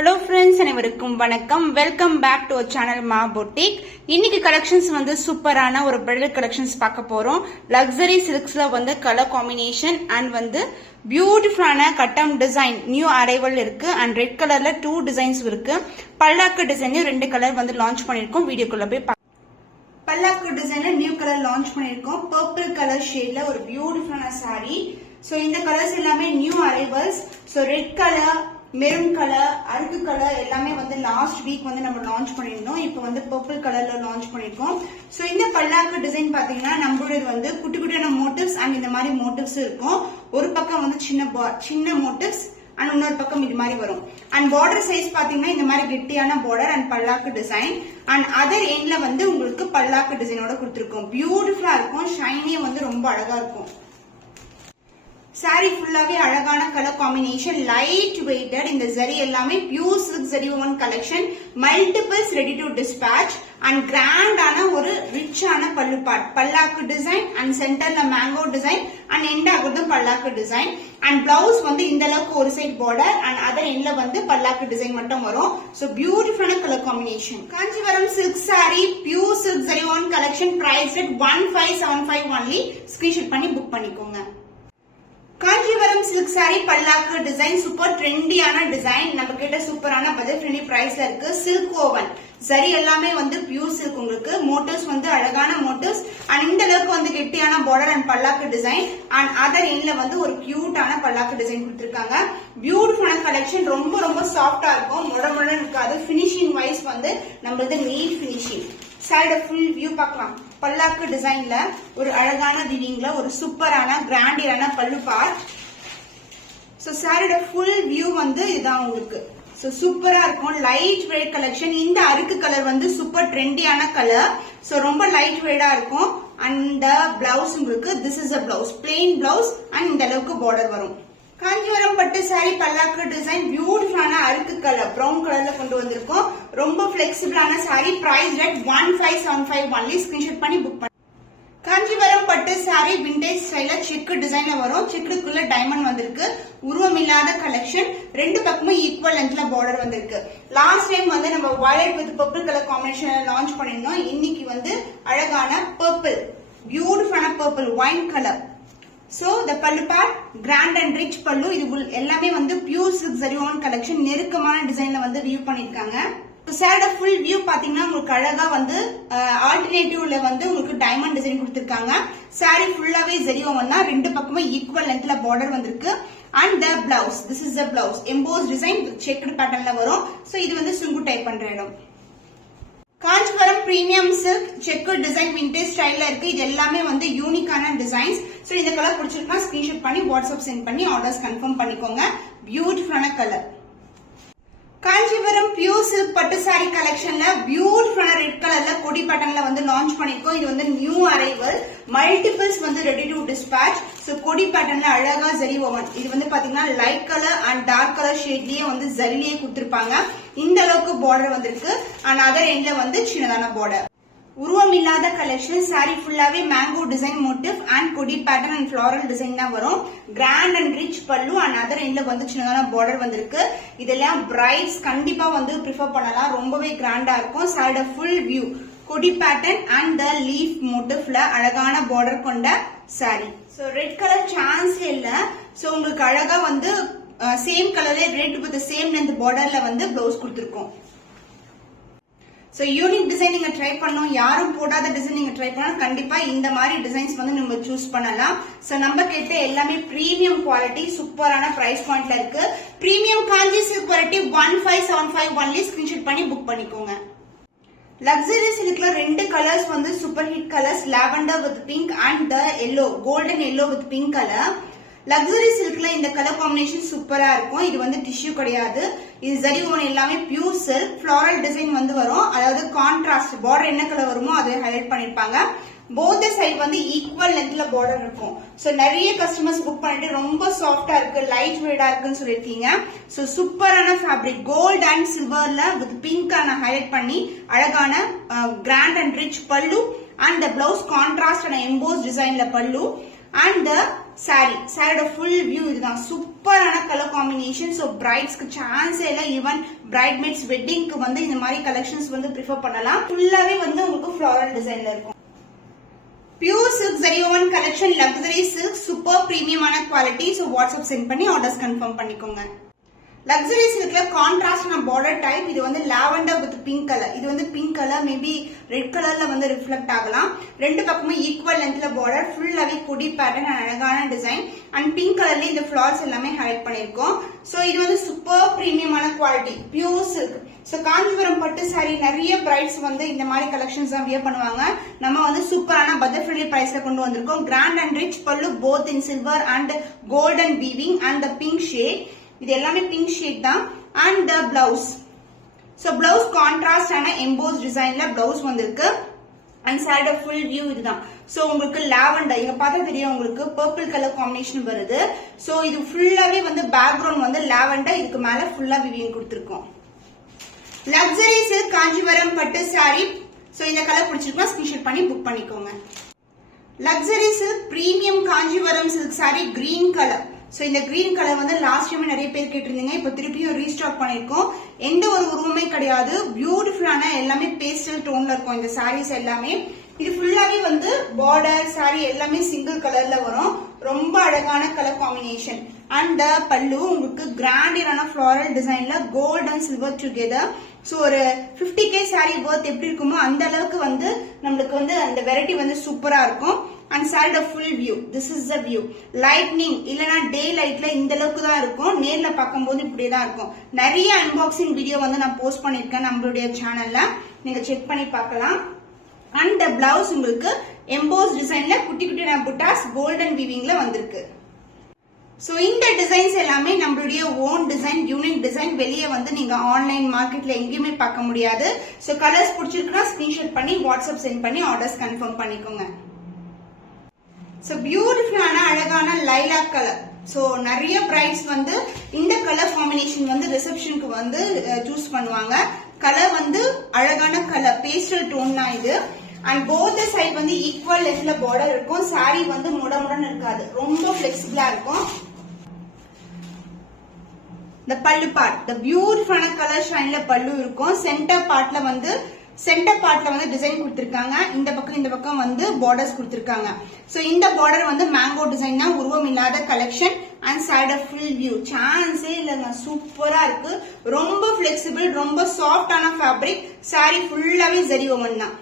Hello friends, அனைவருக்கும் வணக்கம். Welcome back to our channel Maa boutique. இன்னைக்கு கலெக்ஷன்ஸ் வந்து சூப்பரான ஒரு பிரைடல் கலெக்ஷன்ஸ் பார்க்க போறோம். லக்ஸரி சில்க்ஸ்ல வந்து கலர் காம்பினேஷன் அண்ட் வந்து பியூட்டிஃபுல்லான கட்டம் டிசைன் நியூ அரைவல் இருக்கு அண்ட் ரெட் கலர்ல 2 டிசைன்ஸ் இருக்கு. பல்லாக்கு டிசைன்லயும் 2 கலர் வந்து லான்ச் பண்ணிருக்கோம். வீடியோக்குள்ள போய் பல்லாக்கு டிசைன்ல நியூ கலர் லான்ச் பண்ணிருக்கோம். பர்பிள் கலர் ஷேட்ல ஒரு பியூட்டிஃபுல்லான saree. சோ இந்த கலர்ஸ் எல்லாமே new arrivals. So red colour, maroon colour, அருக்கு கலர் எல்லாமே வந்து லாஸ்ட் வீக் வந்து நம்ம லான்ச் பண்ணிருந்தோம். இப்போ வந்து பர்பிள் கலர்ல லான்ச் பண்ணிருக்கோம். சோ இந்த பல்லாக்கு டிசைன் பாத்தீங்கன்னா நம்மளோட வந்து குட்டி குட்டியான மோட்டிவ்ஸ் அண்ட் இந்த மாதிரி மோட்டிவ்ஸ் இருக்கும். ஒரு பக்கம் வந்து சின்ன மோட்டிவ்ஸ் அண்ட் இன்னொரு பக்கம் இது மாதிரி வரும். அண்ட் பார்டர் சைஸ் பாத்தீங்கன்னா இந்த மாதிரி கெட்டியான border and palak design and other எண்ட்ல வந்து உங்களுக்கு பல்லாக்கு டிசைனோட கொடுத்திருக்கோம். பியூட்டிஃபுல்லா இருக்கும். ஷைனியும் வந்து ரொம்ப அழகா இருக்கும். சாரி ஃபுல்லாவே அழகான கலர் காம்பினேஷன், லைட் வெயிட்டட். இந்த ஜரி எல்லாமே pure silk zari woven collection, multiples ready to dispatch and கிராண்டான ஒரு ரிச்சான பல்லு பார்ட், பல்லாக்கு டிசைன் அண்ட் சென்டர்ல மேங்கோ டிசைன் அண்ட் எண்ட் ஆகுறதும் பல்லாக்கு டிசைன் அண்ட் பிளவுஸ் வந்து இந்த அளவுக்கு ஒரு சைட் பார்டர் அண்ட் அதர் எண்ட்ல வந்து பல்லாக்கு டிசைன் மட்டும் வரும். சோ பியூட்டிஃபுல்லான colour combination. Kanchipuram silk sari pure silk zari woven collection, price at 1575 only. Screenshot பண்ணி புக் பண்ணிக்கோங்க. காஞ்சிபுரம் சில்க் சாரி பல்லாக்கு டிசைன் சூப்பர் ட்ரெண்டியான டிசைன். நம்ம கிட்ட சூப்பரான பட்ஜெட் ஃப்ரெண்ட்லி பிரைஸ்ல இருக்கு. சில்க் ஓவன் சரி எல்லாமே வந்து பியூர் சில்க். உங்களுக்கு மோட்டிவ்ஸ் வந்து அழகான மோட்டிவ்ஸ் அண்ட் இந்த அளவுக்கு வந்து கெட்டியான border and palak design and other எண்ட்ல வந்து ஒரு கியூட்டான பல்லாக்கு டிசைன் கொடுத்திருக்காங்க. பியூட்டிஃபுல்லான கலெக்ஷன். ரொம்ப ரொம்ப சாஃப்டா இருக்கும், முடமுடன் இருக்காது. பினிஷிங் வைஸ் வந்து நம்மளது neat finishing. Side full view பார்க்கலாம். பல்லாக்கு டிசைன்ல ஒரு அழகான வீவிங்ல ஒரு சூப்பரான கிராண்டியான பல்லு பார்ட். சோ சாரியோட ஃபுல் வியூ வந்து இதான் உங்களுக்கு. சோ சூப்பரா இருக்கும். Light weight collection. இந்த அருக்கு கலர் வந்து சூப்பர் ட்ரெண்டியான கலர். சோ ரொம்ப லைட் வெயிட்டா இருக்கும். அந்த பிளவுஸ் உங்களுக்கு this is a blouse, plain blouse and இந்த அளவுக்கு பார்டர் வரும். காஞ்சிபுரம் பட்டு சாரி பல்லாக்கு டிசைன் பியூட்டிஃபுல்லான அருக்கு கலர் பிரவுன் கலர்ல கொண்டு வந்திருக்கோம். ரொம்ப பிளெக்சிபிளான sari. Price at 1575 only. Screenshot பண்ணி புக் பண்ணி. காஞ்சிபுரம் பட்டு சாரி விண்டேஜ் ஸ்டைல செக் டிசைன்ல வரும். செக்குக்குள்ள டைமண்ட் வந்திருக்கு. உருவம் இல்லாத கலெக்ஷன். ரெண்டு பக்கமும் ஈக்குவல் லென்த்ல பார்டர் வந்திருக்கு. லாஸ்ட் டைம் வந்து நம்ம violet with purple colour combination launch பண்ணிருந்தோம். இன்னைக்கு வந்து அழகான பர்பிள், பியூட்டிஃபுல்லான purple wine colour. So the pallu part grand and rich pallu. இது எல்லாமே வந்து pure silk zari woven collection. நெருக்கமான டிசைன்ல வந்து வியூ பண்ணிருக்காங்க. சாரோட ஃபுல் வியூ பாத்தீங்கன்னா உங்களுக்கு அழகா வந்து ஆல்டர்னேட்டிவ்ல வந்து உங்களுக்கு டைமண்ட் டிசைன் கொடுத்திருக்காங்க. சாரி ஃபுல்லாவே ஜரி ஓவன் தான். ரெண்டு பக்கமும் ஈக்குவல் லென்த்ல பார்டர் வந்திருக்கு. And the blouse this is the blouse, emboss design checked பேட்டர்ன்ல வரும். சோ இது வந்து சுங்கு டைப் பண்ற இடம். Kanchipuram premium silk checked design vintage ஸ்டைல்ல இருக்கு. இது எல்லாமே வந்து யூனிக்கான டிசைன்ஸ். சோ இந்த கலர் பிடிச்சிருக்கா ஸ்கிரீன்ஷாட் பண்ணி வாட்ஸ்அப் சென்ட் பண்ணி ஆர்டர்ஸ் கன்ஃபார்ம் பண்ணிக்கோங்க. பியூட்டிஃபுல்லான கலர். காஞ்சிபுரம் பியூர் சில்க் பட்டு சாரி கலெக்ஷன்ல பியூட்டிஃபுல்லான ரெட் கலர்ல கொடி பேட்டர்ன்ல வந்து லான்ச் பண்ணிருக்கோம். இது வந்து நியூ அரைவல், மல்டிபிள்ஸ் வந்து ரெடி டு டிஸ்பேச். சோ கொடி பேட்டர்ன்ல அழகா ஜரி ஓவன். இது வந்து பாத்தீங்கன்னா light colour and dark colour ஷேட்லயே வந்து ஜரிலேயே கொடுத்திருப்பாங்க. இந்த அளவுக்கு பார்டர் வந்திருக்கு அண்ட் அதர் எண்ட்ல வந்து சின்னதான பார்டர். உருவம் இல்லாத கலெக்ஷன். சாரி ஃபுல்லாவே மேங்கோ டிசைன் மோட்டிவ் அண்ட் கொடி பேட்டர்ன் அண்ட் ஃபிளாரல் டிசைன் தான் வரும். Grand and rich pallu and other எண்ட்ல வந்து சின்னதான பார்டர் வந்திருக்கு. இதெல்லாம் பிரைட்ஸ் கண்டிப்பா வந்து ப்ரிஃபர் பண்ணலாம். ரொம்பவே கிராண்டா இருக்கும். சாரியோட ஃபுல் வியூ கொடி பேட்டர்ன் அண்ட் த லீஃப் மோட்டிவ்ல அழகான பார்டர் கொண்ட sorry. So red colour chance இல்ல. சோ உங்களுக்கு அழகா வந்து சேம் கலர்ல ரெட் வித் சேம் லென்த் பார்டர்ல வந்து பிளவுஸ் கொடுத்திருக்கோம். சோ யூனிக் டிசைன் நீங்க ட்ரை பண்ணணும். யாரும் போடாத டிசைன் நீங்க ட்ரை பண்ணணும். கண்டிப்பா இந்த மாதிரி டிசைன்ஸ் வந்து நம்ம சூஸ் பண்ணலாம். சோ நம்ம கேட்ட எல்லாமே பிரீமியம் குவாலிட்டி, சூப்பரான பிரைஸ் பாயிண்ட்ல இருக்கு. Premium Kanchi silk quality 1575 only. Screenshot பண்ணி புக் பண்ணிக்கோங்க. லக்ஸரி சில்க்ல 2 கலர்ஸ் வந்து super hit colours, lavender with pink and the yellow, golden yellow with pink colour. Luxury சில்க்ல இந்த கலர் காம்பினேஷன் சூப்பரா இருக்கும். இது வந்து டிஷ்யூ கிடையாது. இது ஜரி ஓவன் எல்லாமே பியூர் சில்க். ஃபிளாரல் டிசைன் வந்து வரும். அதாவது கான்ட்ராஸ்ட் பார்டர் என்ன கலர் வருமோ அதை ஹைலைட் பண்ணிருப்பாங்க. போத் சைட் வந்து ஈக்குவல் லென்த்ல பார்டர் இருக்கும். சோ நிறைய கஸ்டமர்ஸ் புக் பண்ணிட்டு ரொம்ப சாஃப்டா இருக்கு, லைட் வெயிட்டா இருக்குன்னு சொல்லிருக்கீங்க. சோ சூப்பரான ஃபேப்ரிக், கோல்ட் அண்ட் சில்வர்ல வித் பிங்க் ஹைலைட் பண்ணி அழகான grand and rich pallu and the blouse contrast and emboss டிசைன்ல பல்லு அண்ட் த சாரியோட ஃபுல் வியூ இதுதான். சூப்பரான கலர் காம்பினேஷன். ஸோ பிரைட்ஸ்க்கு சான்ஸே இல்லை. ஈவன் பிரைட்மேட்ஸ் வெட்டிங்க்கு வந்து இந்த மாதிரி கலெக்ஷன்ஸ் வந்து ப்ரிஃபர் பண்ணலாம். ஃபுல்லாவே வந்து உங்களுக்கு ஃப்ளாரல் டிசைன்ல இருக்கும். Pure silk zari woven collection, luxury silk, super பிரீமியமான குவாலிட்டி. ஸோ வாட்ஸ்அப் சென்ட் பண்ணி ஆர்டர்ஸ் கன்ஃபார்ம் பண்ணிக்கோங்க. லக்ஸரி சில்க்ல கான்ட்ராஸ்டான பார்டர் டைப். இது வந்து லாவெண்டர் வித் பிங்க் கலர். இது வந்து பிங்க் கலர், மேபி ரெட் கலர்ல வந்து ரிஃப்ளெக்ட் ஆகலாம். ரெண்டு பக்கமும் ஈக்குவல் லென்த்ல பார்டர், ஃபுல்லாவே கொடி பேட்டர்ன், அழகான டிசைன். அண்ட் பிங்க் கலர்ல இந்த ஃபிளார்ஸ் எல்லாமே ஹைலைட் பண்ணிருக்கோம். சோ இது வந்து சூப்பர் பிரீமியமான quality, pure silk. So Kanchipuram பட்டு சாரி நிறைய பிரைட்ஸ் வந்து இந்த மாதிரி கலெக்ஷன்ஸ் தான் வியர் பண்ணுவாங்க. நம்ம வந்து சூப்பரான பட்ஜெட் ஃப்ரெண்ட்லி பிரைஸ்ல கொண்டு வந்திருக்கோம். கிராண்ட் அண்ட் ரிச் பல்லு, both in silver and golden weaving and the pink shade. இது எல்லாமே பிங்க் ஷேட் தான். And the blouse, so blouse contrast ஆன எம்போஸ் டிசைன்ல பிளவுஸ் வந்திருக்கு. அண்ட் சாரியோட ஃபுல் வியூ இதுதான். சோ உங்களுக்கு லாவெண்டர், இங்க பார்த்தா தெரியும் உங்களுக்கு பர்பிள் கலர் காம்பினேஷன் வருது. சோ இது ஃபுல்லாவே வந்து பேக்ரவுண்ட் வந்து லாவெண்டர், இதுக்கு மேல ஃபுல்லா விவிங் கொடுத்திருக்கோம். லக்ஸரி சில்க் காஞ்சிபுரம் பட்டு சாரி. சோ இந்த கலர் பிடிச்சிருக்கா ஸ்கிரீன்ஷாட் பண்ணி புக் பண்ணிக்கோங்க. Luxury silk premium Kanchipuram silk sorry, green colour. So இந்த கிரீன் கலர் வந்து லாஸ்ட் டைம் நிறைய பேர் கேட்டிருந்தீங்க. இப்போ திருப்பியும் ரீஸ்டாக் பண்ணிருக்கோம். எந்த ஒரு உருவமே கிடையாது. பியூட்டிஃபுல்லான எல்லாமே பேஸ்டல் டோன்ல இருக்கும் இந்த சாரீஸ் எல்லாமே. இது ஃபுல்லாவே வந்து பார்டர் சாரி எல்லாமே சிங்கிள் கலர்ல வரும். ரொம்ப அழகான கலர் காம்பினேஷன். அண்ட் பல்லு உங்களுக்கு கிராண்டியரான ஃபிளாரல் டிசைன்ல gold and silver together. So ஒரு 50k சாரி வர்த் எப்படி இருக்குமோ அந்த அளவுக்கு வந்து நம்மளுக்கு வந்து அந்த வெரைட்டி வந்து சூப்பரா இருக்கும். அண்ட் சாரியோட full view, this is the view. Lightning இல்லனா டே லைட்ல இந்த அளவுக்கு தான் இருக்கும். நேர்ல பார்க்கும்போது இப்படியே தான் இருக்கும். நிறைய அன்பாக்சிங் வீடியோ வந்து நான் போஸ்ட் பண்ணிருக்கேன் நம்மளுடைய சேனல்ல, நீங்க செக் பண்ணி பார்க்கலாம். அண்ட் பிளவுஸ் உங்களுக்கு எம்போஸ் டிசைன்ல குட்டி குட்டி புட்டாஸ் கோல்டன் வீவிங்ல வந்திருக்கு. சோ இந்த டிசைன்ஸ் எல்லாமே நம்மளுடைய ஓன் டிசைன், யூனிக் டிசைன். வெளியே வந்து நீங்க ஆன்லைன் மார்க்கெட்ல எங்கேயுமே பார்க்க முடியாது. சோ கலர்ஸ் பிடிச்சிருக்குன்னா ஸ்கிரீன்ஷாட் பண்ணி வாட்ஸ்அப் சென்ட் பண்ணி ஆர்டர்ஸ் கன்ஃபார்ம் பண்ணிக்கோங்க. சோ பியூட்டிஃபுல்லான அழகான லைலாக் கலர். சோ நிறைய பிரைட்ஸ் வந்து இந்த கலர் காம்பினேஷன் வந்து ரிசப்ஷனுக்கு வந்து சூஸ் பண்ணுவாங்க. கலர் வந்து அழகான கலர், பேஸ்டல் டோன் தான் இது. அண்ட் போத் சைட் வந்து ஈக்குவல் லென்த்ல பார்டர் இருக்கும். சாரி வந்து முடமுடன் இருக்காது, ரொம்ப பிளெக்சிபிளா இருக்கும். இந்த பல்லு பார்ட், இந்த பியூட்டிஃபுல்லான கலர் ஷைன்ல பல்லு இருக்கும். சென்டர் பார்ட்ல வந்து டிசைன் கொடுத்திருக்காங்க. இந்த பக்கம் வந்து பார்டர்ஸ் கொடுத்திருக்காங்க. சோ இந்த பார்டர் வந்து மேங்கோ டிசைன் தான், உருவம் இல்லாத collection. And side full view சான்ஸே இல்லங்க, சூப்பரா இருக்கு. ரொம்ப பிளெக்சிபிள், ரொம்ப சாஃப்டான ஃபேப்ரிக். சாரி ஃபுல்லாவே ஜரி ஓவன் தான்.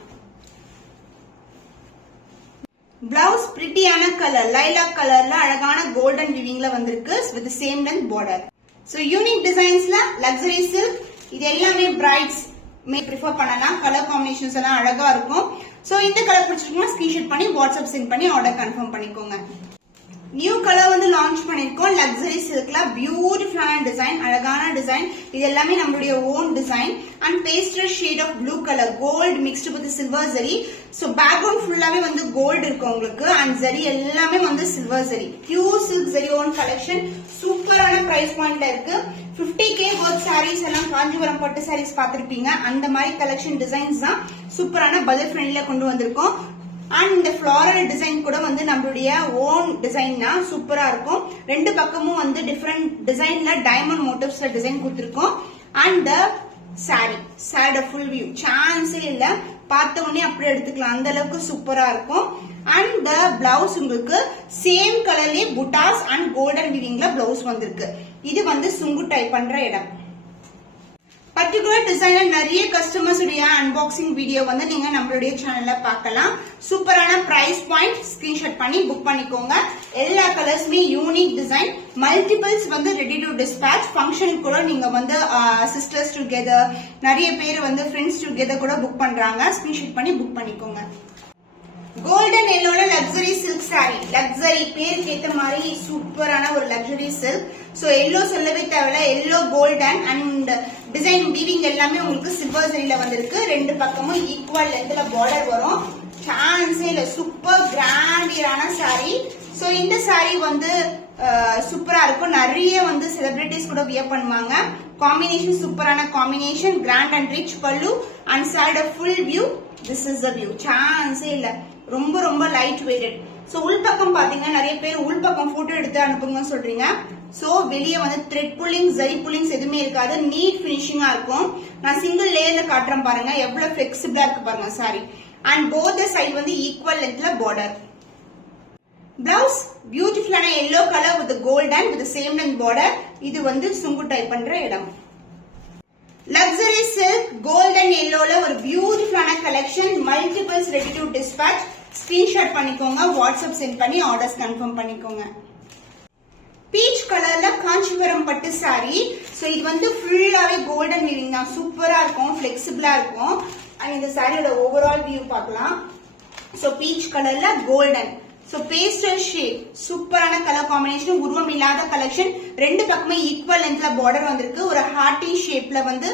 பிளவுஸ் பிரிட்டியான கலர், லைலாக் கலர்ல அழகான கோல்டன் வீவிங்ல வந்திருக்கு with same length border. So unique டிசைன்ஸ்ல லக்ஸரி சில்க். இது எல்லாமே பிரைட்ஸ் ப்ரிஃபர் பண்ணலாம். கலர் காம்பினேஷன்ஸ் எல்லாம் அழகா இருக்கும். சோ இந்த கலர் பிடிச்சிருக்குன்னா ஸ்கிரீன்ஷாட் பண்ணி வாட்ஸ்அப் சென்ட் பண்ணி ஆர்டர் கன்ஃபார்ம் பண்ணிக்கோங்க. நியூ கலர் வந்து லான்ச் பண்ணிருக்கோம் லக்ஸரி சில்க்ல. பியூட்டிஃபுல்லான டிசைன், அழகான டிசைன். இது எல்லாமே நம்மளுடைய own design. And pastel shade of blue colour, gold mixed with silver zari. So background ஃபுல்லாவே வந்து கோல்டு இருக்கு உங்களுக்கு. அண்ட் ஜரி எல்லாமே வந்து silver zari. Pure silk zari own collection. சூப்பரான பிரைஸ் பாயிண்ட்ல இருக்கு. 50k வர்த் சாரீஸ் எல்லாம் காஞ்சிபுரம் பட்டு சாரீஸ் பார்த்திருப்பீங்க. அந்த மாதிரி கலெக்ஷன் டிசைன்ஸ் தான் சூப்பரான பட்ஜெட் ஃப்ரெண்ட்லில கொண்டு வந்திருக்கோம். அண்ட் இந்த ஃபிளாரல் டிசைன் கூட வந்து நம்மளுடைய ஓன் டிசைன் தான், சூப்பரா இருக்கும். ரெண்டு பக்கமும் வந்து டிஃபரெண்ட் டிசைன்ல டைமண்ட் மோட்டிவ்ஸ்ல டிசைன் கொடுத்திருக்கோம். அண்ட் த சாரியோட ஃபுல் வியூ சான்ஸே இல்ல, பார்த்த உடனே அப்படியே எடுத்துக்கலாம், அந்த அளவுக்கு சூப்பரா இருக்கும். அண்ட் த பிளவுஸ் உங்களுக்கு same கலர்லயே buttas and golden வீவிங்ல blouse வந்திருக்கு. இது வந்து சுங்கு டைப் பண்ற இடம். பர்டிகுலர் டிசைன்ல நிறைய கஸ்டமர்ஸ் உடைய அன்பாக்சிங் வீடியோ வந்து நீங்க நம்மளுடைய சேனல்ல பார்க்கலாம். சூப்பரான பிரைஸ் பாயிண்ட், ஸ்கிரீன்ஷாட் பண்ணி புக் பண்ணிக்கோங்க. எல்லா கலர்ஸ்மே யூனிக் டிசைன், மல்டிபிள்ஸ் வந்து ரெடி டு டிஸ்பேச். ஃபங்க்ஷன் கூட நீங்க வந்து சிஸ்டர்ஸ் டுகெதர், நிறைய பேர் வந்து ஃப்ரெண்ட்ஸ் டுகெதர் கூட புக் பண்றாங்க. ஸ்கிரீன்ஷாட் பண்ணி புக் பண்ணிக்கோங்க. கோல்டன் எல்லோல லக்ஸரி சில்க் சாரி. லக்ஸரி பேருக்கு ஏத்த மாதிரி சூப்பரான ஒரு லக்ஸரி சில்க். சோ எல்லோ சொல்லவே தேவையில்ல, yellow golden and design weaving எல்லாமே உங்களுக்கு சில்வர் சரியில வந்திருக்கு. ரெண்டு பக்கமும் ஈக்குவல் லென்த்ல பார்டர் வரும். சான்ஸே இல்ல, சூப்பர் கிராண்டியரான சாரி. சோ இந்த சாரி வந்து சூப்பரா இருக்கும். நிறைய வந்து செலிபிரிட்டிஸ் கூட வியர் பண்ணுவாங்க. காம்பினேஷன் சூப்பரான combination. Grand and rich pallu and சாரியோட full view. This is the view. சான்ஸே இல்ல, ரொம்ப ரொம்ப லைட் வெயிட்டட். சோ உள்பக்கம் பாத்தீங்கன்னா நிறைய பேர் உள்பக்கம் போட்டோ எடுத்து அனுப்புங்கன்னு சொல்றீங்க. சோ வெளியே வந்து த்ரெட் புல்லிங் ஜரி புல்லிங்ஸ் எதுவுமே இருக்காது, நீட் பினிஷிங்கா இருக்கும். நான் சிங்கிள் லேயர்ல காட்டுறேன் பாருங்க, எவ்வளவு பிளெக்சிபிளா இருக்கு பாருங்க சாரி. அண்ட் போத் சைடு வந்து ஈக்குவல் லென்த்ல பார்டர். பிளவுஸ் பியூட்டிஃபுல்லான yellow colour with golden with same length border. இது வந்து சுங்கு டைப் பண்ற இடம். லக்ஸரி சில்க் கோல்டன் எல்லோல ஒரு பியூட்டிஃபுல்லான collection. Multiples ready to dispatch. Screenshot பண்ணிக்கோங்க, வாட்ஸ்அப் சென்ட் பண்ணி ஆர்டர்ஸ் கன்ஃபார்ம் பண்ணிக்கோங்க. பீச் கலர்ல காஞ்சிபுரம் பட்டு சாரி. சோ இது வந்து ஃபுல்லாவே கோல்டன் வீவிங் தான், சூப்பரா இருக்கும், பிளெக்சிபிளா இருக்கும். அண்ட் இந்த சாரியோட ஓவரால் வியூ பார்க்கலாம். சோ பீச் கலர்ல கோல்டன், சோ பேஸ்டல் ஷேட், சூப்பரான கலர் காம்பினேஷன், உருவம் இல்லாத கலெக்ஷன். ரெண்டு பக்கமே ஈக்குவல் லென்த்ல பார்டர் வந்திருக்கு. ஒரு ஹார்ட்டி ஷேப்ல வந்து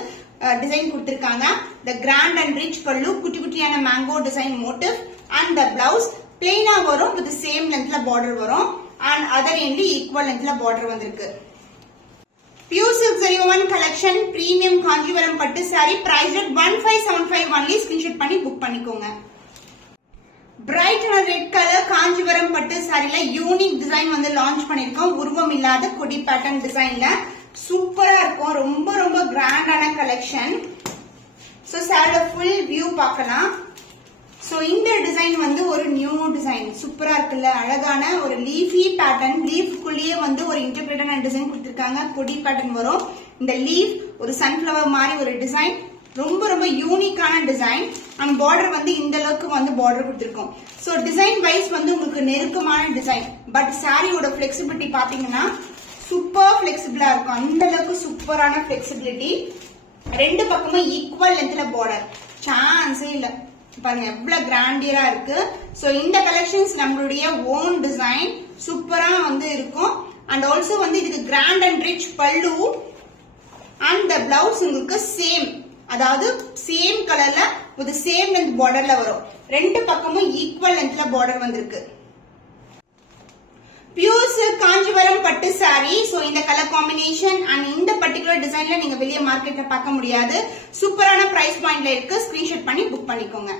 டிசைன் கொடுத்திருக்காங்க. த கிராண்ட் அண்ட் ரிச் பல்லு, குட்டி குட்டியான mango design motif. And the blouse பிளெயினா வரும் வித் சேம் லென்த்ல பார்டர் வரும். அண்ட் அதர் எண்டு ஈக்குவல் லென்த்ல பார்டர் வந்திருக்கு. Pure silk zari woven collection, premium Kanchipuram பட்டு sari. Price rate 1575 only. Screenshot பண்ணி புக் பண்ணிக்கோங்க. பிரைட் ரெட் கலர் காஞ்சிபுரம் பட்டு சாரில யூனிக் டிசைன் வந்து லான்ச் பண்ணிருக்கோம். உருவம் இல்லாத கொடி பேட்டர்ன் டிசைன்ல சூப்பரா இருக்கும். ரொம்ப ரொம்ப கிராண்டான கலெக்ஷன். சோ சாரியோட ஃபுல் வியூ பார்க்கலாம். சோ இந்த டிசைன் வந்து ஒரு நியூ டிசைன், சூப்பரா இருக்குல்ல, அழகான ஒரு லீஃபி பேட்டர்ன். லீஃப்குள்ளேயே வந்து ஒரு இன்டர்பிரேட்டான டிசைன் கொடுத்திருக்காங்க. கொடி பேட்டர்ன் வரும். இந்த லீஃப் ஒரு சன்ஃபிளவர் மாதிரி ஒரு டிசைன், ரொம்ப ரொம்ப யூனிக்கான டிசைன். அண்ட் பார்டர் வந்து இந்த அளவுக்கு வந்து பார்டர் கொடுத்திருக்கோம். சோ டிசைன் வைஸ் வந்து உங்களுக்கு நெருக்கமான டிசைன். பட் சாரியோட பிளெக்சிபிலிட்டி பாத்தீங்கன்னா சூப்பர் பிளெக்சிபிளா இருக்கும். அந்த அளவுக்கு சூப்பரான பிளெக்சிபிலிட்டி. ரெண்டு பக்கமும் ஈக்குவல் லென்த்ல பார்டர், சான்ஸே இல்ல. பாருங்க எவ்வளவு கிராண்டியரா இருக்கு. சோ இந்த கலெக்ஷன்ஸ் நம்மளுடைய ஓன் டிசைன், சூப்பரா வந்து இருக்கும். அண்ட் ஆல்சோ வந்து இதுக்கு grand and rich pallu. And the blouse உங்களுக்கு சேம், அதாவது சேம் கலர்ல வித் சேம் லென்த் பார்டர்ல வரும். ரெண்டு பக்கமும் ஈக்குவல் லென்த்ல பார்டர் வந்திருக்கு. பியூர் சில்க் காஞ்சிபுரம் பட்டு சாரி. சோ இந்த கலர் காம்பினேஷன் அண்ட் இந்த பர்டிகுலர் டிசைன்ல நீங்க வெளியே மார்க்கெட்ல பார்க்க முடியாது. சூப்பரான பிரைஸ் பாயிண்ட்ல இருக்கு. ஸ்கிரீன்ஷாட் பண்ணி புக் பண்ணிக்கோங்க.